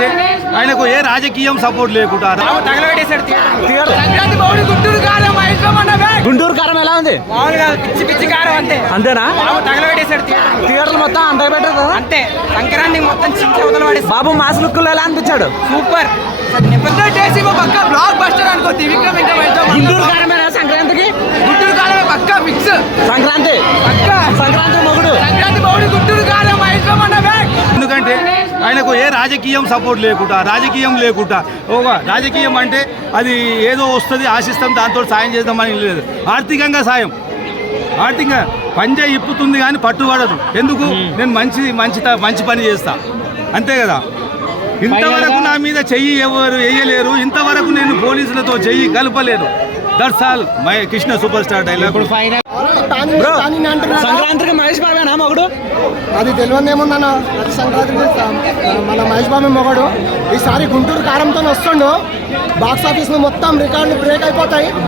ఎందుకంటే ఆయనకు ఏ రాజకీయం సపోర్ట్ లేకుండా గుంటూరు కారం ఎలా ఉంది? పిచ్చి పిచ్చి కారం అంతే. అంతేనా? తగలబెట్టేసాడు థియేటర్లు మొత్తం అంత పెట్టదు అంతే. సంక్రాంతి మొత్తం చించి వదల పడేసి బాబు మాస్ లుక్ ఎలా అనిపించాడు? సూపర్. బ్లాక్ బస్టర్ అనుకో. త్రివిక్రమ్ ఇంకా గుంటూరు కారమేనా సంక్రాంతికి? గుంటూరు కారమే పక్కా ఫిక్స్. సంక్రాంతి మొగుడు. సంక్రాంతి మొగుడు గుంటూరు కారం. ఎందుకంటే ఆయనకు ఏ రాజకీయం సపోర్ట్ లేకుండా ఒక రాజకీయం అంటే అది ఏదో వస్తుంది ఆశిస్తాం దాంతో సాయం చేద్దామని లేదు. ఆర్థికంగా సాయం, ఆర్థికంగా పంజా ఇప్పుతుంది కానీ పట్టుబడదు. ఎందుకు? నేను మంచి పని చేస్తా అంతే కదా. ఇంతవరకు నా మీద చెయ్యి ఎవరు వేయలేరు, ఇంతవరకు నేను పోలీసులతో చెయ్యి కలపలేరు. That's all my Krishna super star dialogue. సంక్రాంతికి మహేష్ బాబేనా మొగుడు? అది తెలియదు ఏముందన్న. అది సంక్రాంతికి మన మహేష్ బాబు మొగడు ఈసారి గుంటూరు కారంతో వస్తుండు. బాక్స్ ఆఫీస్ మొత్తం రికార్డులు బ్రేక్ అయిపోతాయి.